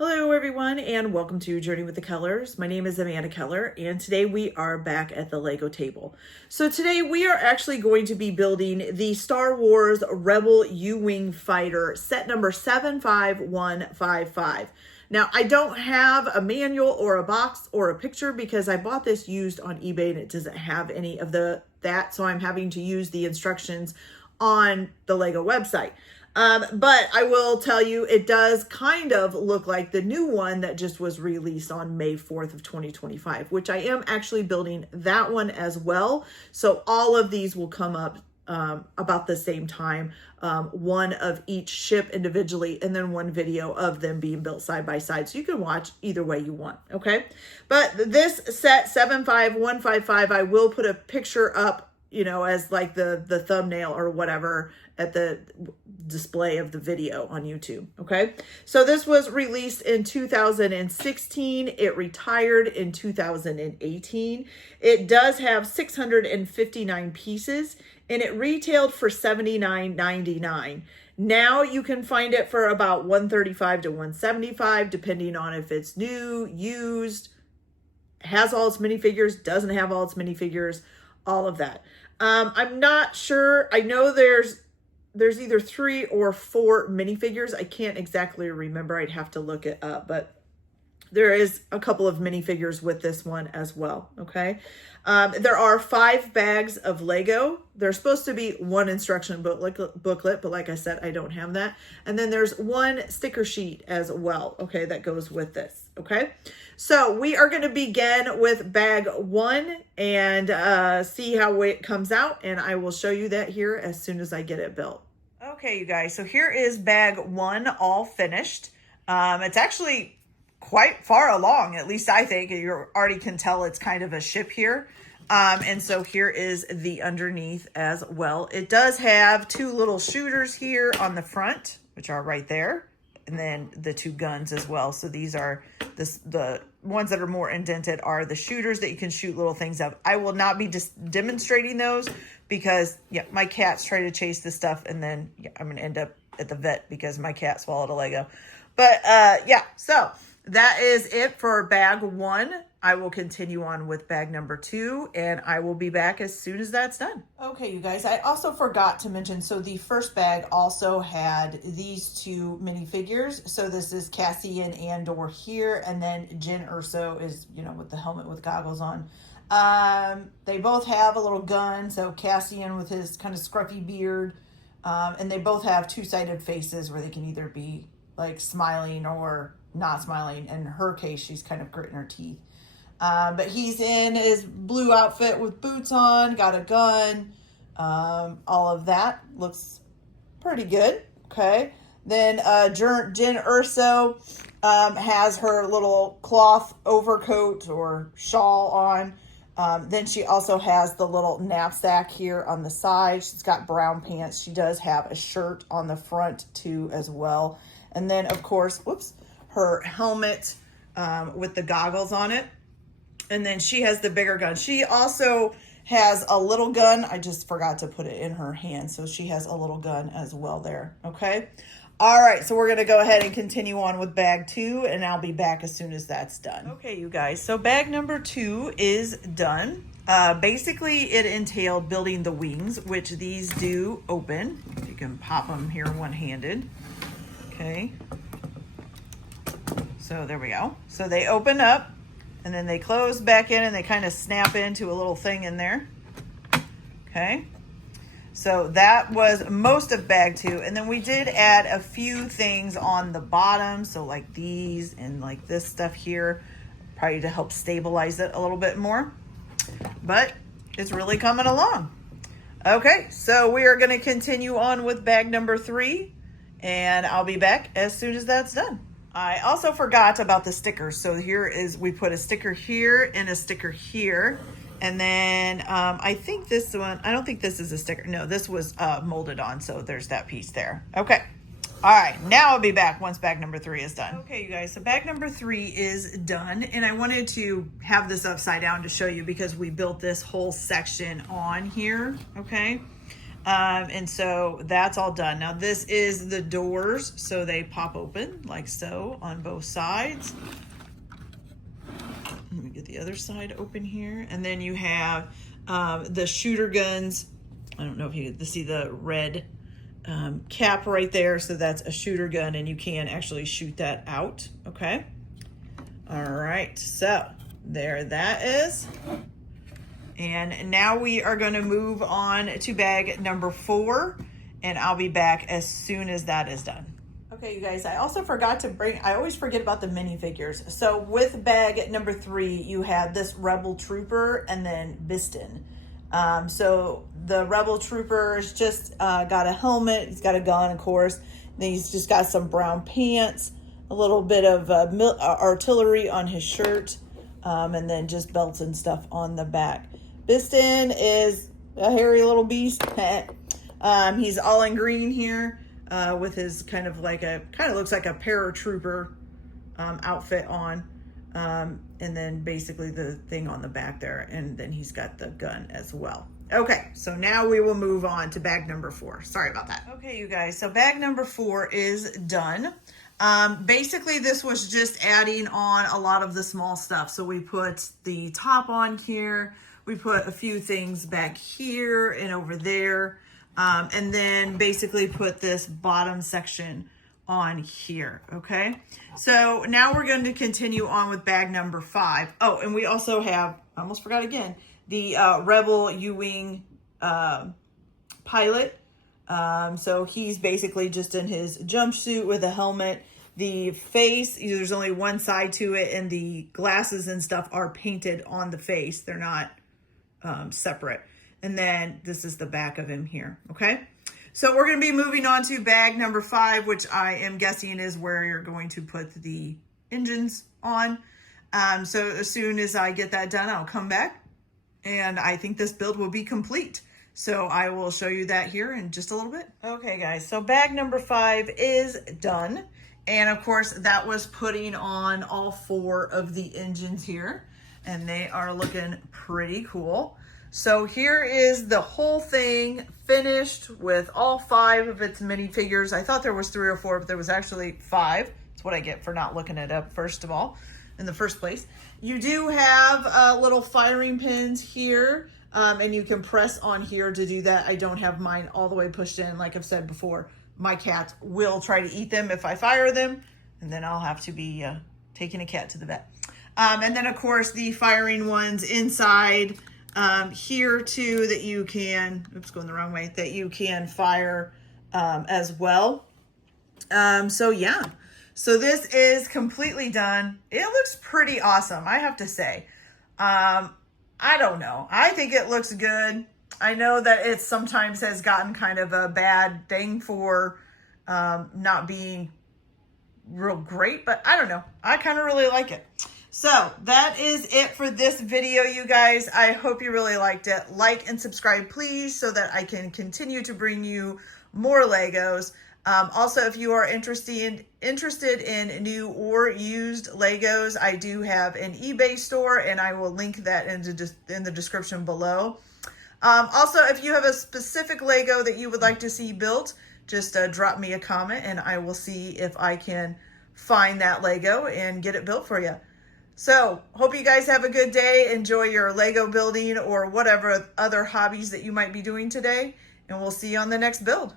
Hello everyone and welcome to Journey with the Kellers. My name is Amanda Keller and today we are back at the Lego table. So today we are actually going to be building the Star Wars Rebel U-Wing Fighter set number 75155. Now I don't have a manual or a box or a picture because I bought this used on eBay and it doesn't have any of that, so I'm having to use the instructions on the Lego website. But I will tell you, it does kind of look like the new one that just was released on May 4th of 2025, which I am actually building that one as well. So all of these will come up about the same time, one of each ship individually, and then one video of them being built side by side. So you can watch either way you want, okay? But this set 75155, I will put a picture up, you know, as like the thumbnail or whatever at the display of the video on YouTube, okay? So this was released in 2016. It retired in 2018. It does have 659 pieces and it retailed for $79.99. Now you can find it for about $135 to $175, depending on if it's new, used, has all its minifigures, doesn't have all its minifigures, all of that. I'm not sure. I know there's either 3 or 4 minifigures. I can't exactly remember. I'd have to look it up, but there is a couple of minifigures with this one as well, okay? There are 5 bags of Lego. There's supposed to be 1 instruction booklet, but like I said, I don't have that. And then there's 1 sticker sheet as well, okay, that goes with this, okay? So we are going to begin with bag 1 and see how it comes out, and I will show you that here as soon as I get it built. Okay, you guys, so here is bag 1 all finished. It's actually quite far along, at least I think. You already can tell it's kind of a ship here. And so here is the underneath as well. It does have 2 little shooters here on the front, which are right there. And then the 2 guns as well. So these are the ones that are more indented are the shooters that you can shoot little things up. I will not be just demonstrating those because my cats try to chase this stuff and then I'm going to end up at the vet because my cat swallowed a Lego. But so that is it for bag 1. I will continue on with bag number 2 and I will be back as soon as that's done. Okay, you guys, I also forgot to mention, so the first bag also had these 2 minifigures. So this is Cassian Andor here, and then Jyn Erso is, you know, with the helmet with goggles on. They both have a little gun, so Cassian with his kind of scruffy beard, and they both have 2-sided faces where they can either be like smiling or not smiling. In her case, she's kind of gritting her teeth. But he's in his blue outfit with boots on, got a gun, all of that looks pretty good. Okay. Then Jyn Erso has her little cloth overcoat or shawl on. Then she also has the little knapsack here on the side. She's got brown pants. She does have a shirt on the front too as well. And then of course, her helmet with the goggles on it. And then she has the bigger gun. She also has a little gun. I just forgot to put it in her hand. So she has a little gun as well there. Okay. All right. So we're going to go ahead and continue on with bag 2 and I'll be back as soon as that's done. Okay, you guys. So bag number 2 is done. Basically it entailed building the wings, which these do open. You can pop them here one-handed. Okay. So there we go. So they open up. And then they close back in and they kind of snap into a little thing in there. Okay. So that was most of bag 2. And then we did add a few things on the bottom. So like these and like this stuff here, probably to help stabilize it a little bit more. But it's really coming along. Okay. So we are going to continue on with bag number 3. And I'll be back as soon as that's done. I also forgot about the stickers. So we put a sticker here and a sticker here. And then I think this one, I don't think this is a sticker. No, this was molded on. So there's that piece there. Okay. All right. Now I'll be back once bag number 3 is done. Okay, you guys. So bag number 3 is done. And I wanted to have this upside down to show you because we built this whole section on here. Okay. And so that's all done. Now this is the doors, so they pop open like so on both sides. Let me get the other side open here. And then you have the shooter guns. I don't know if you can see the red cap right there. So that's a shooter gun, and you can actually shoot that out. Okay. All right. So there that is. And now we are going to move on to bag number 4, and I'll be back as soon as that is done. Okay, you guys, I also forgot to bring, I always forget about the minifigures. So with bag number 3, you had this Rebel Trooper and then Biston. So the Rebel Trooper's just got a helmet, he's got a gun, of course. Then he's just got some brown pants, a little bit of artillery on his shirt, and then just belts and stuff on the back. Biston is a hairy little beast. He's all in green here with his kind of looks like a paratrooper outfit on. And then basically the thing on the back there. And then he's got the gun as well. Okay, so now we will move on to bag number 4. Sorry about that. Okay, you guys, so bag number 4 is done. Basically this was just adding on a lot of the small stuff. So we put the top on here. We put a few things back here and over there. And then basically put this bottom section on here. Okay. So now we're going to continue on with bag number 5. Oh, and we also have, I almost forgot again, the Rebel U-Wing pilot. So he's basically just in his jumpsuit with a helmet. The face, there's only one side to it, and the glasses and stuff are painted on the face. They're not separate. And then this is the back of him here. Okay. So we're going to be moving on to bag number 5, which I am guessing is where you're going to put the engines on. So as soon as I get that done, I'll come back, and I think this build will be complete. So I will show you that here in just a little bit. Okay, guys. So bag number 5 is done. And of course that was putting on all 4 of the engines here, and they are looking pretty cool. So here is the whole thing finished with all 5 of its minifigures. I thought there was 3 or 4, but there was actually 5. That's what I get for not looking it up first of all, in the first place. You do have little firing pins here, and you can press on here to do that. I don't have mine all the way pushed in. Like I've said before, my cats will try to eat them if I fire them, and then I'll have to be taking a cat to the vet. And then of course the firing ones inside here too, that you can, oops, going the wrong way, that you can fire as well. So yeah, so this is completely done. It looks pretty awesome, I have to say. I don't know, I think it looks good. I know that it sometimes has gotten kind of a bad thing for not being real great, but I don't know, I kind of really like it. So that is it for this video, you guys. I hope you really liked it. Like and subscribe, please, so that I can continue to bring you more Legos. Also, if you are interested in new or used Legos, I do have an eBay store, and I will link that in the description below. Also, if you have a specific Lego that you would like to see built, just drop me a comment, and I will see if I can find that Lego and get it built for you. So, hope you guys have a good day. Enjoy your Lego building or whatever other hobbies that you might be doing today. And we'll see you on the next build.